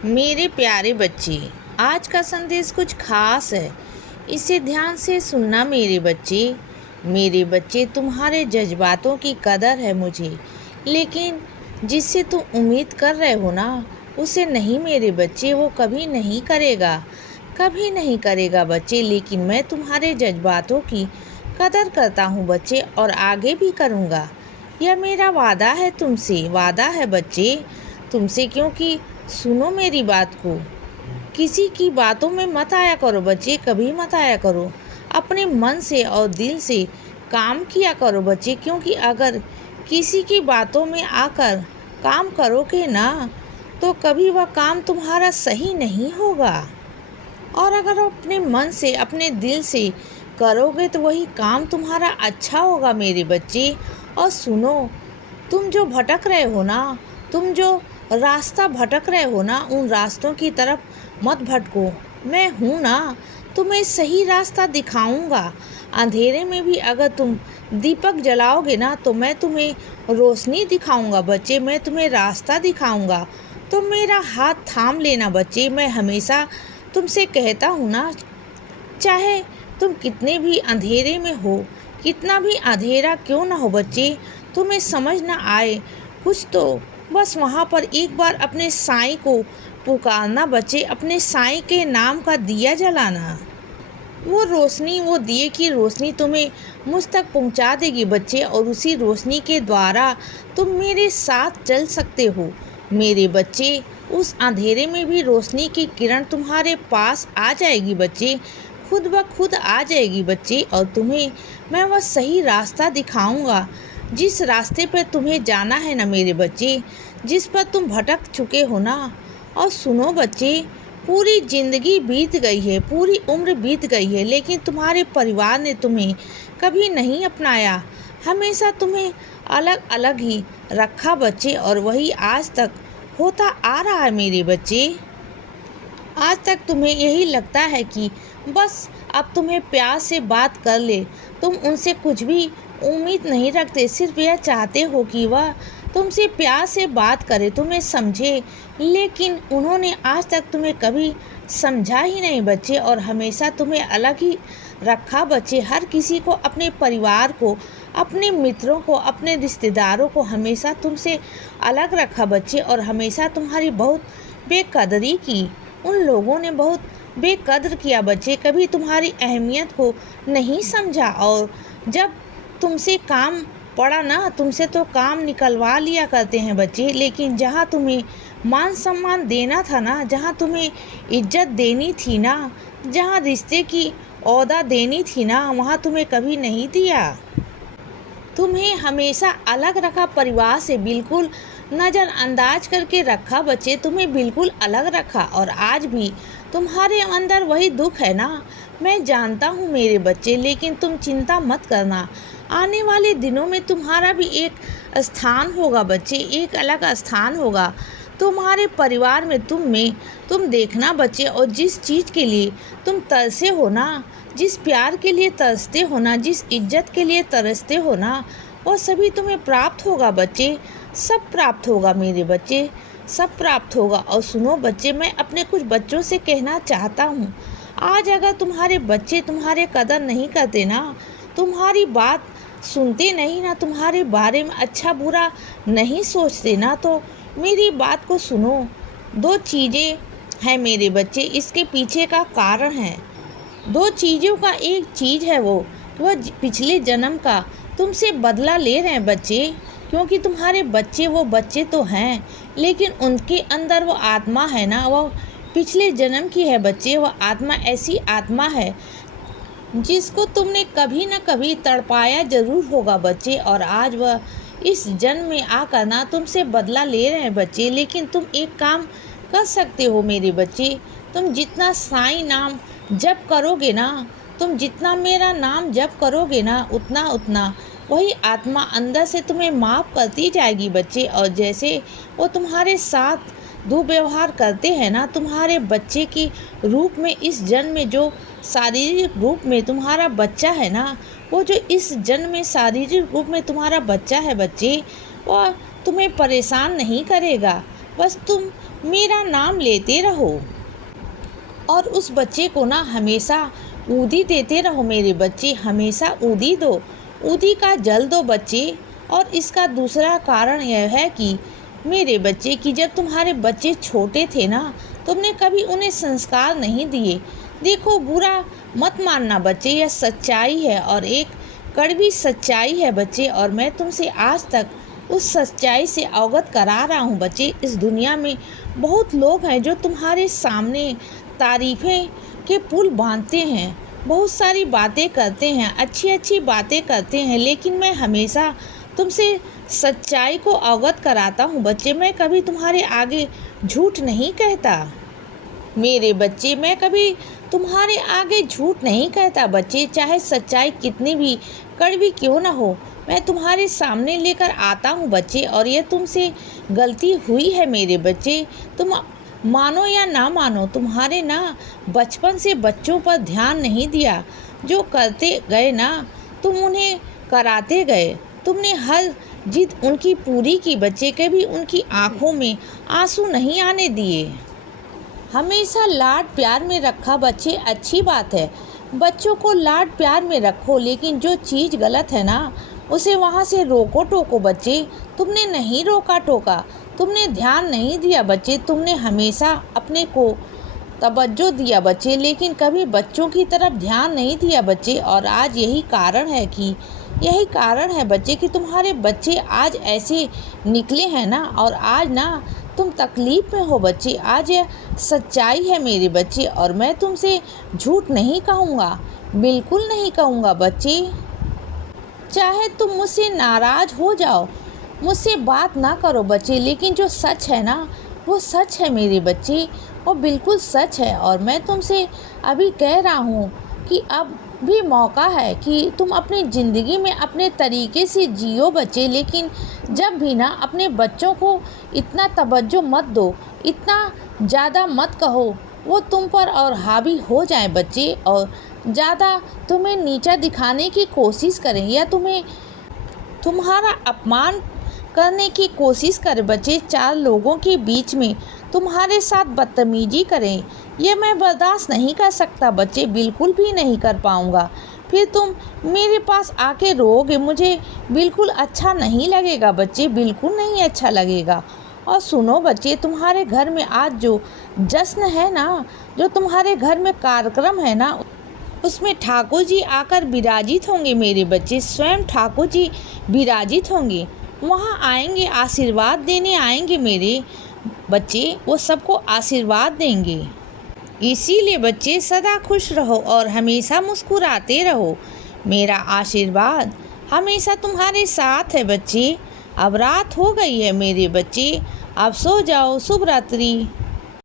मेरे प्यारे बच्चे, आज का संदेश कुछ खास है। इसे ध्यान से सुनना मेरे बच्चे। तुम्हारे जज्बातों की कदर है मुझे, लेकिन जिससे तुम उम्मीद कर रहे हो ना, उसे नहीं मेरे बच्चे, वो कभी नहीं करेगा, कभी नहीं करेगा बच्चे। लेकिन मैं तुम्हारे जज्बातों की कदर करता हूँ बच्चे, और आगे भी करूँगा। यह मेरा वादा है तुमसे, वादा है बच्चे तुमसे। क्योंकि सुनो मेरी बात को, किसी की बातों में मत आया करो बच्चे, कभी मत आया करो। अपने मन से और दिल से काम किया करो बच्चे। क्योंकि अगर किसी की बातों में आकर काम करोगे ना, तो कभी वह काम तुम्हारा सही नहीं होगा। और अगर अपने मन से, अपने दिल से करोगे तो वही काम तुम्हारा अच्छा होगा मेरे बच्चे। और सुनो, तुम जो भटक रहे हो ना, तुम जो रास्ता भटक रहे हो ना, उन रास्तों की तरफ मत भटको। मैं हूँ ना, तुम्हें सही रास्ता दिखाऊंगा। अंधेरे में भी अगर तुम दीपक जलाओगे ना, तो मैं तुम्हें रोशनी दिखाऊंगा बच्चे, मैं तुम्हें रास्ता दिखाऊंगा। तो मेरा हाथ थाम लेना बच्चे। मैं हमेशा तुमसे कहता हूँ ना, चाहे तुम कितने भी अंधेरे में हो, कितना भी अंधेरा क्यों ना हो बच्चे, तुम्हें समझ ना आए कुछ तो बस वहाँ पर एक बार अपने साईं को पुकारना बच्चे। अपने साईं के नाम का दिया जलाना, वो रोशनी, वो दिए की रोशनी तुम्हें मुझ तक पहुँचा देगी बच्चे। और उसी रोशनी के द्वारा तुम मेरे साथ चल सकते हो मेरे बच्चे। उस अंधेरे में भी रोशनी की किरण तुम्हारे पास आ जाएगी बच्चे, खुद ब खुद आ जाएगी बच्चे। और तुम्हें मैं वह सही रास्ता दिखाऊंगा, जिस रास्ते पर तुम्हें जाना है ना मेरे बच्चे, जिस पर तुम भटक चुके हो ना। और सुनो बच्चे, पूरी ज़िंदगी बीत गई है, पूरी उम्र बीत गई है, लेकिन तुम्हारे परिवार ने तुम्हें कभी नहीं अपनाया। हमेशा तुम्हें अलग अलग ही रखा बच्चे, और वही आज तक होता आ रहा है मेरे बच्चे। आज तक तुम्हें यही लगता है कि बस अब तुम्हें प्यार से बात कर ले, तुम उनसे कुछ भी उम्मीद नहीं रखते, सिर्फ यह चाहते हो कि वह तुमसे प्यार से बात करे, तुम्हें समझे। लेकिन उन्होंने आज तक तुम्हें कभी समझा ही नहीं बच्चे, और हमेशा तुम्हें अलग ही रखा बच्चे। हर किसी को, अपने परिवार को, अपने मित्रों को, अपने रिश्तेदारों को हमेशा तुमसे अलग रखा बच्चे, और हमेशा तुम्हारी बहुत बेकदरी की। उन लोगों ने बहुत बेकदर किया बच्चे, कभी तुम्हारी अहमियत को नहीं समझा। और जब तुमसे काम पड़ा ना, तुमसे तो काम निकलवा लिया करते हैं बच्चे। लेकिन जहाँ तुम्हें मान सम्मान देना था ना, जहाँ तुम्हें इज्जत देनी थी ना, जहाँ रिश्ते की ओहदा देनी थी ना, वहाँ तुम्हें कभी नहीं दिया। तुम्हें हमेशा अलग रखा, परिवार से बिल्कुल नज़रअंदाज करके रखा बच्चे, तुम्हें बिल्कुल अलग रखा। और आज भी तुम्हारे अंदर वही दुख है ना, मैं जानता हूँ मेरे बच्चे। लेकिन तुम चिंता मत करना, आने वाले दिनों में तुम्हारा भी एक स्थान होगा बच्चे, एक अलग स्थान होगा तुम्हारे परिवार में, तुम देखना बच्चे। और जिस चीज़ के लिए तुम तरसे हो ना, जिस प्यार के लिए तरसते हो ना, जिस इज्जत के लिए तरसते हो ना, वो सभी तुम्हें प्राप्त होगा बच्चे, सब प्राप्त होगा मेरे बच्चे, सब प्राप्त होगा। और सुनो बच्चे, मैं अपने कुछ बच्चों से कहना चाहता हूँ, आज अगर तुम्हारे बच्चे तुम्हारे कदर नहीं करते ना, तुम्हारी बात सुनते नहीं ना, तुम्हारे बारे में अच्छा बुरा नहीं सोचते ना, तो मेरी बात को सुनो। दो चीज़ें हैं मेरे बच्चे, इसके पीछे का कारण है। दो चीज़ों का एक चीज़ है, वह पिछले जन्म का तुमसे बदला ले रहे हैं बच्चे। क्योंकि तुम्हारे बच्चे, वो बच्चे तो हैं, लेकिन उनके अंदर वो आत्मा है ना, वो पिछले जन्म की है बच्चे। वह आत्मा ऐसी आत्मा है जिसको तुमने कभी ना कभी तड़पाया जरूर होगा बच्चे। और आज वह इस जन्म में आकर ना तुमसे बदला ले रहे हैं बच्चे। लेकिन तुम एक काम कर सकते हो मेरे बच्चे, तुम जितना साईं नाम जप करोगे ना, तुम जितना मेरा नाम जप करोगे ना, उतना उतना वही आत्मा अंदर से तुम्हें माफ़ करती जाएगी बच्चे। और जैसे वो तुम्हारे साथ दुर्व्यवहार करते हैं ना, तुम्हारे बच्चे के रूप में, इस जन्म में जो शारीरिक रूप में तुम्हारा बच्चा है ना, वो जो इस जन्म में शारीरिक रूप में तुम्हारा बच्चा है बच्चे, वो तुम्हें परेशान नहीं करेगा। बस तुम मेरा नाम लेते रहो और उस बच्चे को ना हमेशा ऊदी देते रहो। मेरे बच्चे हमेशा ऊदी दो, ऊदी का जल दो बच्चे। और इसका दूसरा कारण यह है कि मेरे बच्चे कि जब तुम्हारे बच्चे छोटे थे ना, तुमने कभी उन्हें संस्कार नहीं दिए। देखो, बुरा मत मानना बच्चे, यह सच्चाई है और एक कड़वी सच्चाई है बच्चे। और मैं तुमसे आज तक उस सच्चाई से अवगत करा रहा हूँ बच्चे। इस दुनिया में बहुत लोग हैं जो तुम्हारे सामने तारीफ़ें के पुल बांधते हैं, बहुत सारी बातें करते हैं, अच्छी अच्छी बातें करते हैं, लेकिन मैं हमेशा तुमसे सच्चाई को अवगत कराता हूँ बच्चे। मैं कभी तुम्हारे आगे झूठ नहीं कहता मेरे बच्चे, मैं कभी तुम्हारे आगे झूठ नहीं कहता बच्चे। चाहे सच्चाई कितनी भी कड़वी क्यों ना हो, मैं तुम्हारे सामने लेकर आता हूँ बच्चे। और ये तुमसे गलती हुई है मेरे बच्चे, तुम मानो या ना मानो, तुम्हारे ना बचपन से बच्चों पर ध्यान नहीं दिया। जो करते गए ना, तुम उन्हें कराते गए। तुमने हर जिद उनकी पूरी की बच्चे, कभी उनकी आंखों में आंसू नहीं आने दिए। हमेशा लाड प्यार में रखा बच्चे, अच्छी बात है। बच्चों को लाड प्यार में रखो, लेकिन जो चीज़ गलत है ना, उसे वहाँ से रोको टोको बच्चे। तुमने नहीं रोका टोका, तुमने ध्यान नहीं दिया बच्चे। तुमने हमेशा अपने को तवज्जो दिया बच्चे, लेकिन कभी बच्चों की तरफ ध्यान नहीं दिया बच्चे। और आज यही कारण है बच्चे कि तुम्हारे बच्चे आज ऐसे निकले हैं ना, और आज ना तुम तकलीफ़ में हो बच्चे। आज यह सच्चाई है मेरे बच्चे, और मैं तुमसे झूठ नहीं कहूँगा, बिल्कुल नहीं कहूँगा बच्चे। चाहे तुम मुझसे नाराज़ हो जाओ, मुझसे बात ना करो बच्चे, लेकिन जो सच है ना, वो सच है मेरे बच्चे, वो बिल्कुल सच है। और मैं तुमसे अभी कह रहा हूँ कि अब भी मौका है कि तुम अपनी ज़िंदगी में अपने तरीके से जियो बच्चे, लेकिन जब भी ना अपने बच्चों को इतना तवज्जो मत दो, इतना ज़्यादा मत कहो वो तुम पर और हावी हो जाए बच्चे, और ज़्यादा तुम्हें नीचा दिखाने की कोशिश करें या तुम्हारा अपमान करने की कोशिश करें बच्चे। चार लोगों के बीच में तुम्हारे साथ बदतमीजी करें, यह मैं बर्दाश्त नहीं कर सकता बच्चे, बिल्कुल भी नहीं कर पाऊँगा। फिर तुम मेरे पास आके रोओगे, मुझे बिल्कुल अच्छा नहीं लगेगा बच्चे, बिल्कुल नहीं अच्छा लगेगा। और सुनो बच्चे, तुम्हारे घर में आज जो जश्न है ना, जो तुम्हारे घर में कार्यक्रम है ना, उसमें ठाकुर जी आकर विराजित होंगे मेरे बच्चे, स्वयं ठाकुर जी विराजित होंगे। वहाँ आएंगे, आशीर्वाद देने आएंगे मेरे बच्चे, वो सबको आशीर्वाद देंगे। इसीलिए बच्चे सदा खुश रहो और हमेशा मुस्कुराते रहो। मेरा आशीर्वाद हमेशा तुम्हारे साथ है बच्चे। अब रात हो गई है मेरे बच्चे, अब सो जाओ। शुभ रात्रि।